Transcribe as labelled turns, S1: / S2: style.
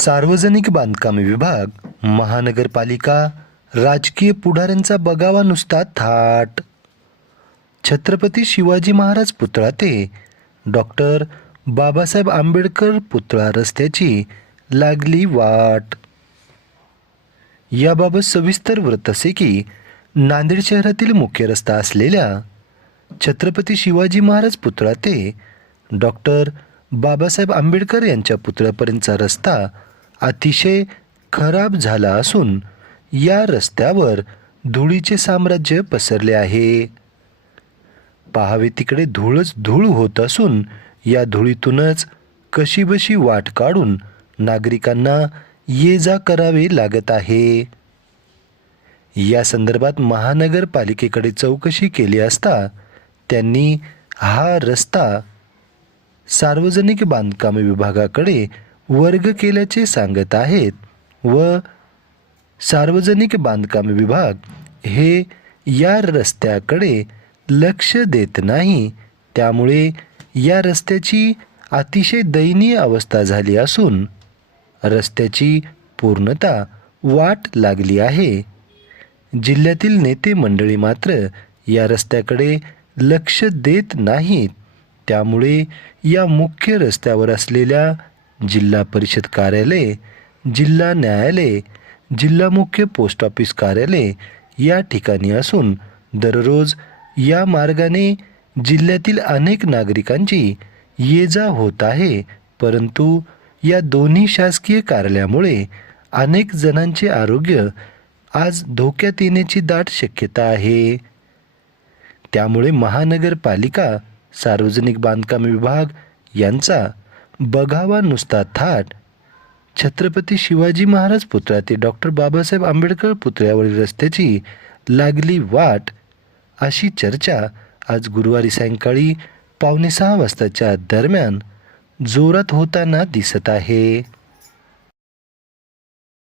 S1: सार्वजनिक बांधकाम विभाग महानगरपालिका राजकीय पुढाऱ्यांचा बगावा नुसता थाट. छत्रपती शिवाजी महाराज पुतळा ते डॉक्टर बाबासाहेब आंबेडकर पुतळा रस्त्याची लागली वाट. याबाबत सविस्तर व्रत असे की नांदेड शहरातील मुख्य रस्ता असलेल्या छत्रपती शिवाजी महाराज पुतळा ते डॉक्टर बाबासाहेब आंबेडकर यांच्या पुतळ्यापर्यंतचा रस्ता अतिशय खराब झाला असून या रस्त्यावर धुळीचे साम्राज्य पसरले आहे. पाहावे तिकडे धूळच धूळ होत असून या धुळीतूनच कशीबशी वाट काढून नागरिकांना ये जा करावे लागत आहे. या संदर्भात महानगरपालिकेकडे चौकशी केली असता त्यांनी हा रस्ता सार्वजनिक बांधकाम विभागाकडे वर्ग केल्याचे सांगत आहेत. व सार्वजनिक बांधकाम विभाग हे या रस्त्याकडे लक्ष देत नाही. त्यामुळे या रस्त्याची अतिशय दयनीय अवस्था झाली असून रस्त्याची पूर्णता वाट लागली आहे. जिल्ह्यातील नेते मंडळी मात्र या रस्त्याकडे लक्ष देत नाहीत. त्यामुळे या मुख्य रस्त्यावर असलेल्या जिल्हा परिषद कार्यालय जिल्हा न्यायालय जिल्हा मुख्य पोस्ट ऑफिस कार्यालय या ठिकाणी असून दररोज या मार्गाने जिल्ह्यातील अनेक नागरिकांची ये जा होत आहे. परंतु या दोन्ही शासकीय कार्यालयामुळे अनेक जणांचे आरोग्य आज धोक्यात येण्याची दाट शक्यता आहे. त्यामुळे महानगरपालिका सार्वजनिक बांधकाम विभाग यांचा बघावा नुसता थाट. छत्रपती शिवाजी महाराज पुतळा ते डॉक्टर बाबासाहेब आंबेडकर पुतळ्यावरील रस्त्याची लागली वाट अशी चर्चा आज गुरुवारी सायंकाळी पावणे सहा वाजताच्या दरम्यान जोरात होताना दिसत आहे.